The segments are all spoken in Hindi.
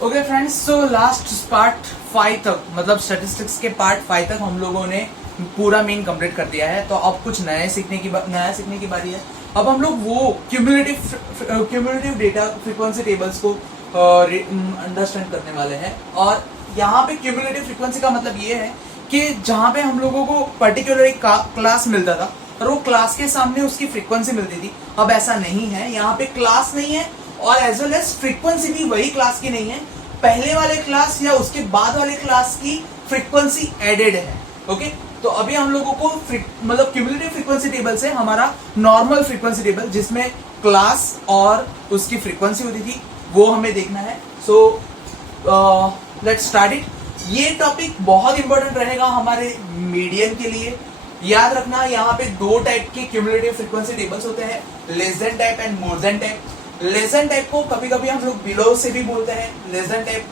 Okay friends, so last part 5 तक, मतलब स्टैटिस्टिक्स के पार्ट 5 तक हम लोगों ने पूरा मेन कंप्लीट कर दिया है। तो अब कुछ नया सीखने की बारी है। अब हम लोग वो क्यूमुलेटिव डेटा फ्रीक्वेंसी टेबल्स को अंडरस्टैंड करने वाले हैं। और यहाँ पे क्यूमुलेटिव फ्रीक्वेंसी का मतलब ये है कि जहाँ पे हम लोगों को पर्टिकुलर एक क्लास मिलता था और वो क्लास के सामने उसकी फ्रीक्वेंसी मिलती थी, अब ऐसा नहीं है। यहाँ पे क्लास नहीं है और एज वेल एज फ्रीक्वेंसी भी वही क्लास की नहीं है, पहले वाले क्लास या उसके बाद वाले क्लास की फ्रीक्वेंसी एडेड है। ओके, तो अभी हम लोगों को मतलब क्यूमुलेटिव फ्रीक्वेंसी टेबल से हमारा नॉर्मल फ्रीक्वेंसी टेबल जिसमें क्लास और उसकी फ्रीक्वेंसी होती थी वो हमें देखना है। So let's start it. ये टॉपिक बहुत इंपॉर्टेंट रहेगा हमारे मीडियन के लिए। याद रखना, यहाँ पे दो टाइप के क्यूमुलेटिव फ्रीक्वेंसी टेबल्स होते हैं, less than type and more than type. Less than type को कभी कभी हम लोग बिलो से भी बोलते हैं। लेस देन टाइप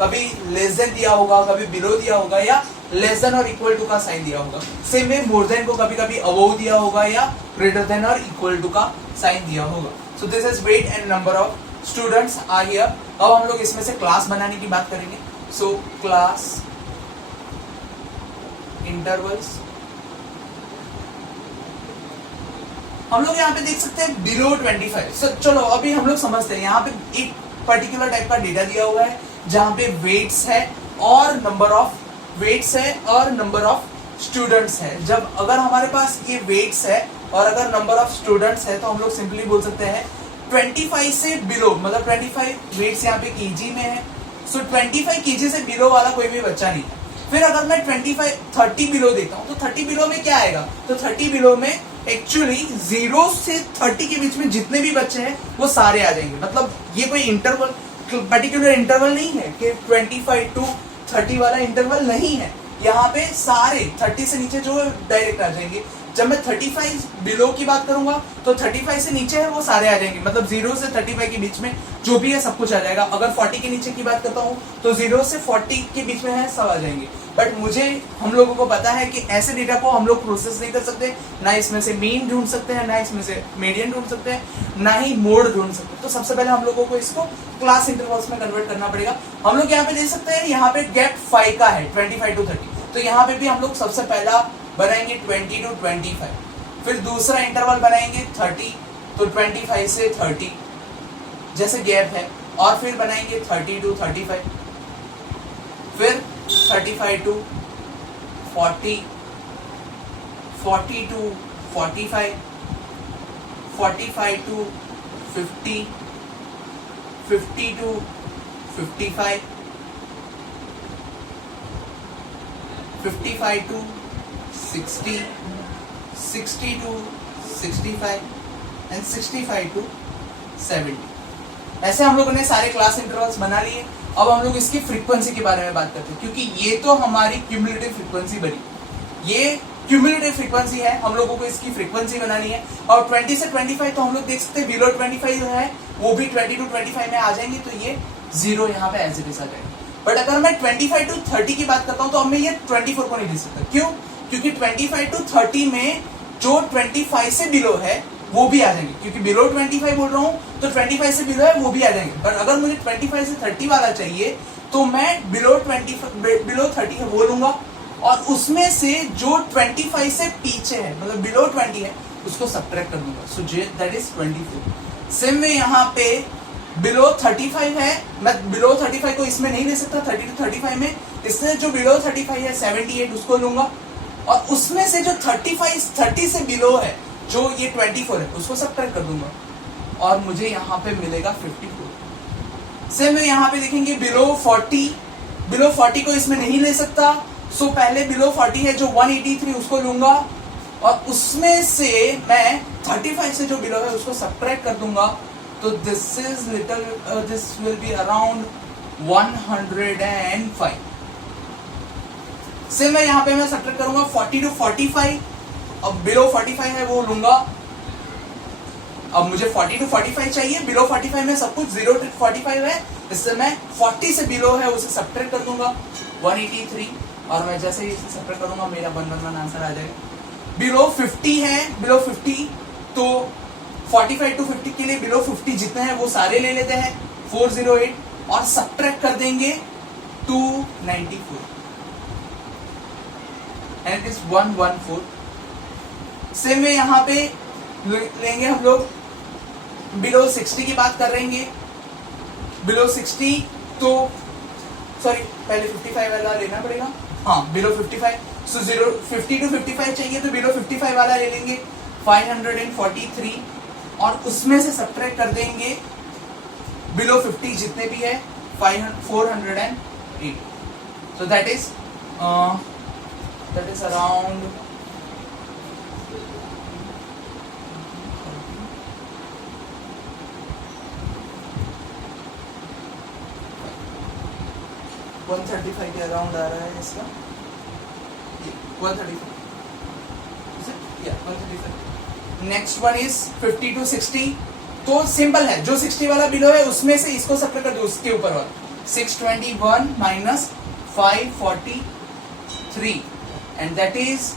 कभी लेस देन दिया होगा, कभी बिलो दिया होगा, या लेस देन और इक्वल टू का साइन दिया होगा। सेम वे मोर देन को कभी कभी अबोव दिया होगा या ग्रेटर देन और इक्वल टू का साइन दिया होगा। So this is weight and number of students are here. अब हम लोग इसमें से क्लास बनाने की बात करेंगे। सो क्लास, इंटरवल्स, हम लोग यहाँ पे देख सकते हैं बिलो 25। चलो अभी हम लोग समझते हैं। यहाँ पे एक पर्टिकुलर टाइप का डेटा दिया हुआ है जहाँ पे वेट्स है और नंबर ऑफ स्टूडेंट्स है। जब अगर हमारे पास ये वेट्स है और अगर नंबर ऑफ स्टूडेंट्स है तो हम लोग सिंपली बोल सकते हैं 25 से बिलो, मतलब 25 वेट्स यहाँ पे केजी में है। सो 25 केजी से बिलो वाला कोई भी बच्चा नहीं है। फिर अगर मैं 30 बिलो देता हूँ तो 30 बिलो में क्या आएगा? तो 30 बिलो में एक्चुअली 0 से 30 के बीच में जितने भी बच्चे हैं वो सारे आ जाएंगे। मतलब ये कोई इंटरवल, पर्टिकुलर इंटरवल नहीं है कि 25 टू 30 वाला इंटरवल नहीं है। यहाँ पे सारे 30 से नीचे जो डायरेक्ट आ जाएंगे। जब मैं 35 बिलो की बात करूंगा तो 35 से नीचे है वो सारे आ जाएंगे, मतलब 0 से 35 के बीच में जो भी है सब कुछ आ जाएगा। अगर 40 के नीचे की बात करता हूँ तो 0 से 40 के बीच में है सब आ जाएंगे। बट हम लोगों को पता है कि ऐसे डेटा को हम लोग प्रोसेस नहीं कर सकते, ना इसमें से मीन ढूंढ सकते हैं, ना इसमें से मीडियन ढूंढ सकते हैं, ना ही मोड ढूंढ सकते हैं। तो सबसे पहले हम लोगों को इसको क्लास इंटरवल्स में कन्वर्ट करना पड़ेगा। हम लोग यहाँ पे देख सकते हैं, यहाँ पे गैप 5 का है, 25 टू 30। तो यहाँ पे भी हम लोग सबसे पहला बनाएंगे 20 टू 25, फिर दूसरा इंटरवल बनाएंगे 30, तो 25 से 30 जैसे गैप है, और फिर बनाएंगे 30 टू 35, फिर 35 to 40, 40 to 45, 45 to 50, 50 to 55, 55 to 60, 60 to 65 and 65 to 70। ऐसे हम लोगों ने सारे क्लास इंटरवल्स बना लिए। अब हम लोग इसकी फ्रीक्वेंसी के बारे में बात करते हैं, क्योंकि ये तो हमारी क्यूमुलेटिव फ्रीक्वेंसी बनी। ये क्यूमुलेटिव फ्रीक्वेंसी है, हम लोगों को इसकी फ्रीक्वेंसी बनानी है। और 20 से 25 तो हम लोग देख सकते हैं बिलो 25 जो है वो भी 20 टू 25 में आ जाएंगे, तो ये 0 यहाँ पे एज इट इज आ जाएगा। बट अगर मैं 25 टू 30 की बात करता हूँ तो अब मैं ये 24 को नहीं लिख सकता। क्यों? क्योंकि 25 टू 30 में जो 25 से बिलो है वो भी आ जाएंगे, क्योंकि बिलो 25 बोल रहा हूँ तो 25 से बिलो है वो भी आ जाएंगे। बट अगर मुझे 25 से 30 वाला चाहिए तो मैं बिलो 30 है वो लूंगा, और उसमें से जो 25 से पीछे है, मतलब बिलो 20 है, उसको सब्ट्रैक्ट कर दूंगा। So that is 24। सेम में यहाँ पे बिलो 35 है, मैं बिलो 35 को इसमें नहीं ले सकता 30 टू 35 में, इसलिए जो बिलो 35 है 78 उसको लूंगा, और उसमें से जो 30 से बिलो है जो ये 24 है उसको सब्ट्रैक्ट कर दूंगा, और मुझे यहाँ पे मिलेगा 54। सेम में यहाँ पे देखेंगे बिलो 40 को इसमें नहीं ले सकता। सो पहले बिलो 40 है जो 183 उसको लूंगा, और उसमें से मैं 35 से जो बिलो है उसको सब्ट्रैक्ट कर दूंगा। तो this will be around 105। Same है यहाँ पे मैं सब्ट्रैक्ट करूंगा 40 टू 45, अब बिलो 45 है वो लूंगा। अब मुझे 40 टू 45 चाहिए, बिलो 45 में सब कुछ 0 टू 45 है, इससे मैं 40 से बिलो है उसे सब्ट्रैक्ट कर दूंगा 183, और मैं जैसे ही इसे सब्ट्रैक्ट करूंगा मेरा 111 आंसर आ जाएगा। बिलो 50 है, बिलो 50 तो 45 टू 50 के लिए बिलो 50 जितने हैं वो सारे ले लेते हैं 408, और सब्ट्रैक्ट कर देंगे 294 एंड इट इज 114। सेम में यहाँ पे लेंगे हम लोग बिलो 60 की बात कर रहेंगे। बिलो 60 तो सॉरी पहले 55 वाला लेना पड़ेगा, हाँ बिलो 55। सो 50 to 55 चाहिए तो बिलो 55 वाला ले लेंगे 543 और उसमें से सब्ट्रैक्ट कर देंगे बिलो 50 जितने भी है 408। सो दैट इज अराउंड 135 के अराउंड आ रहा है इसका, 135। Next one is 50 to 60। तो सिंपल है, जो 60 वाला बिलो है उसमें से इसको सब्ट्रैक्ट कर दो उसके ऊपर वाला 621 minus 543 and that is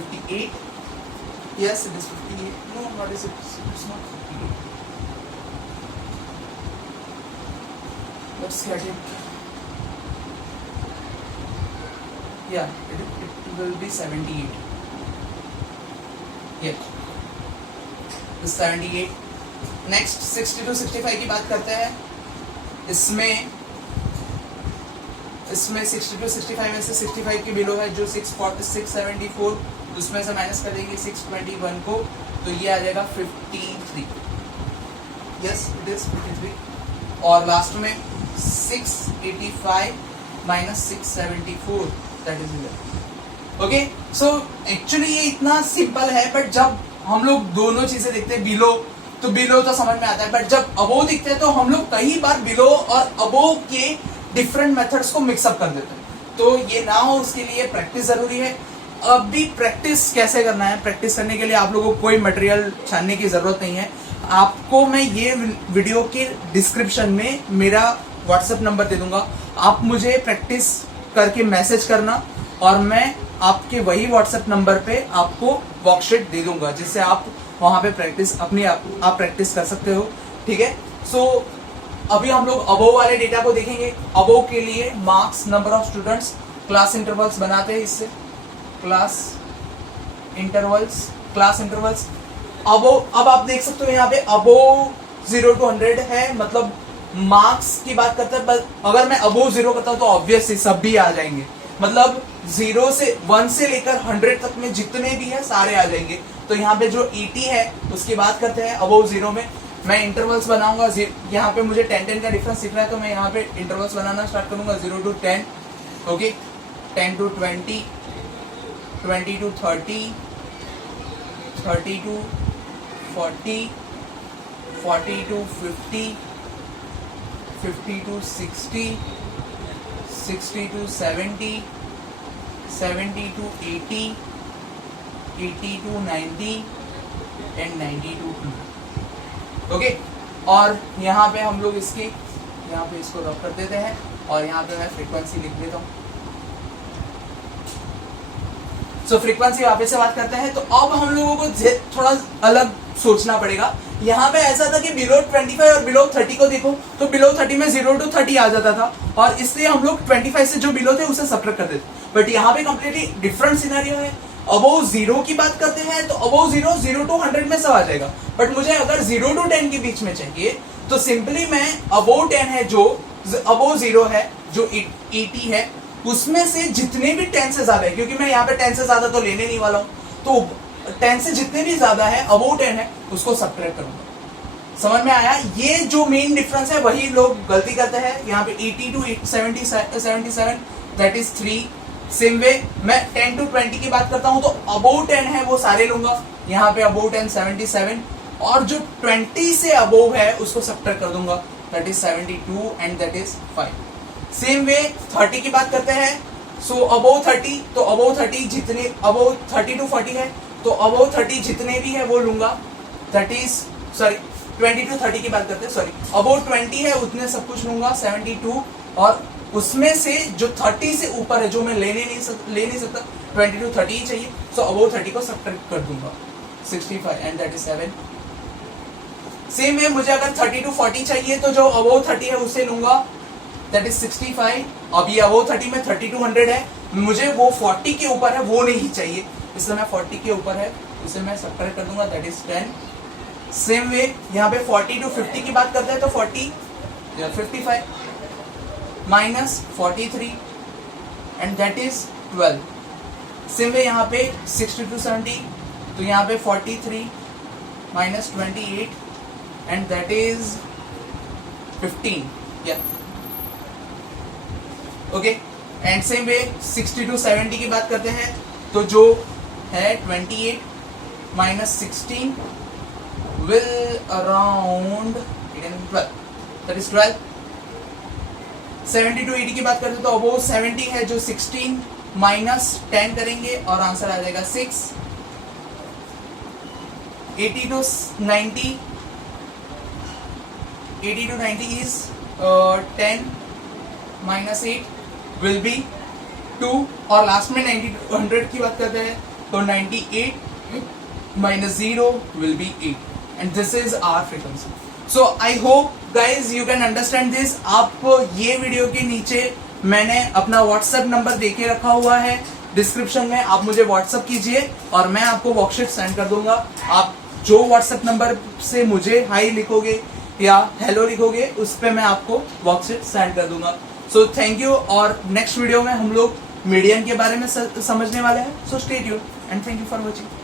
58। Yes, it is 58. No, what is it? It's not 58. Let's get it. Yeah, it will be 78. Yeah, it's 78. Next 60 to 65 की बात करते हैं। इसमें 60 to 65 में से 65 की बिलो है जो 674, उसमें से माइनस कर देंगे 621 को, तो ये आ जाएगा 53। Yes it is 53। और लास्ट में 685 minus 674 that is 11। Okay, so actually ये इतना सिंपल है, बट जब हम लोग दोनों चीजें देखते हैं बिलो तो समझ में आता है, बट जब अबोव दिखते हैं तो हम लोग कई बार बिलो और अबोव के डिफरेंट मेथड्स को मिक्सअप कर देते हैं। तो ये ना हो उसके लिए प्रैक्टिस जरूरी है। अभी प्रैक्टिस कैसे करना है, प्रैक्टिस करने के लिए आप लोगों को कोई मटेरियल छानने की जरूरत नहीं है। आपको मैं ये वीडियो के डिस्क्रिप्शन में मेरा व्हाट्सएप नंबर दे दूंगा, आप मुझे प्रैक्टिस करके मैसेज करना और मैं आपके वही व्हाट्सएप नंबर पे आपको वर्कशीट दे दूंगा, जिससे आप वहां पे प्रैक्टिस अपनी आप प्रैक्टिस कर सकते हो। ठीक है, सो अभी हम लोग अबोव वाले डेटा को देखेंगे। अबोव के लिए marks, number of students, class intervals बनाते हैं इससे, क्लास इंटरवल्स अबोव। अब आप देख सकते हो यहाँ पे अबोव 0 to 100 है, मतलब मार्क्स की बात करते हैं। अगर मैं अबोव 0 करता हूँ तो ऑब्वियसली सब भी आ जाएंगे, मतलब 1 से लेकर 100 तक में जितने भी है सारे आ जाएंगे। तो यहाँ पे जो 80 है उसकी बात करते हैं अबोव 0 में। मैं इंटरवल्स बनाऊंगा, यहाँ पे मुझे 10 का डिफरेंस दिख रहा है तो मैं यहाँ पे इंटरवल्स बनाना स्टार्ट करूंगा 0 to 10, okay, 10 to 20, 20 to 30, 30 to 40, 40 to 50, 50 to 60, 60 to 70, 70 to 80, 80 to 90 and 90 to 2। Okay, और यहाँ पे हम लोग यहाँ पे इसको रब कर देते हैं और यहाँ पे मैं फ्रीक्वेंसी लिख देता हूँ। सो फ्रीक्वेंसी वापस से बात करते हैं। तो अब हम लोगों को थोड़ा अलग सोचना पड़ेगा। यहाँ पे ऐसा था कि बिलो 25 और बिलो 30 को देखो तो बिलो 30 में 0 to 30 आ जाता था और इसलिए हम लोग 25 से जो बिलो थे उसे सब्ट्रैक्ट कर देते। बट यहाँ पे कंप्लीटली डिफरेंट सिनेरियो है। अबोव 0 की बात करते हैं तो अबोव 0 to 100 में सब आ जाएगा, बट मुझे अगर 0 to 10 के बीच में चाहिए तो सिंपली मैं अबोव 10 है, जो अबोव 0 है जो 80 है, उसमें से जितने भी 10 से ज्यादा है, क्योंकि मैं यहाँ पे 10 से ज्यादा तो लेने नहीं वाला हूँ, तो 10 से जितने भी ज्यादा है अबोव 10 है उसको सब्ट्रैक्ट करूंगा। समझ में आया? ये जो मेन डिफरेंस है वही लोग गलती करते हैं। यहाँ पे 80 to 77 that is 3। Same way मैं 10 to 20 की बात करता हूं तो अबोव 10 है वो सारे लूंगा। यहाँ पे अबोव 10 77 और जो 20 से अबोव है उसको सब्ट्रैक्ट कर दूंगा, that is 72 and that is 5। Same way 30 की बात करते हैं। सो अबोव 30 तो अबोव 30 जितने अबोव 30 to 40 है तो अबोव 30 जितने भी है वो लूंगा, दैट इज 20 to 30 की बात करते हैं, अबोव 20 है उतने सब कुछ लूंगा 72 और उसमें से जो 30 से ऊपर है जो मैं ले नहीं सकता 20 to 30 ही चाहिए, सो अबोव 30 को सब्ट्रैक्ट कर दूंगा। 65 एंड दैट इज 7। सेम है, मुझे अगर 30 to 40 चाहिए तो जो अबोव 30 है उससे लूंगा, दैट इज 65। अब ये अबोव 30 में 30 to 100 है, मुझे वो 40 के ऊपर है वो नहीं चाहिए, इसलिए मैं 40 के ऊपर है उसे मैं सब्ट्रैक्ट कर दूंगा, दैट इज 10। सेम वे यहाँ पे 40 to 50 की बात करते हैं तो 55 minus 43 and that is 12। Same way यहाँ पे 60 to 70 तो यहाँ पे 43 माइनस 28 एंड दैट इज 15। या okay, and same way 60 to 70 की बात करते हैं तो जो है 28 minus 16 will around 12, that is 12। 70 to 80 की बात करते हैं तो अबोव 70 है जो 16 माइनस 10 करेंगे और आंसर आ जाएगा 6। 80 to 90 is 10 minus 8 will be 2 और लास्ट में 90 to 100 की बात करते हैं तो 98 minus 0 will be 8 and this is our frequency. So I hope guys you can understand this. आप ये वीडियो के नीचे मैंने अपना व्हाट्सएप नंबर देके रखा हुआ है डिस्क्रिप्शन में, आप मुझे व्हाट्सएप कीजिए और मैं आपको वर्कशीट सेंड कर दूंगा। आप जो व्हाट्सएप नंबर से मुझे हाई लिखोगे या हेलो लिखोगे उस पे मैं आपको वर्कशीट सेंड कर दूंगा। सो थैंक यू, और नेक्स्ट वीडियो में हम लोग मीडियन के बारे में समझने वाले हैं। So stay tuned and thank you for watching.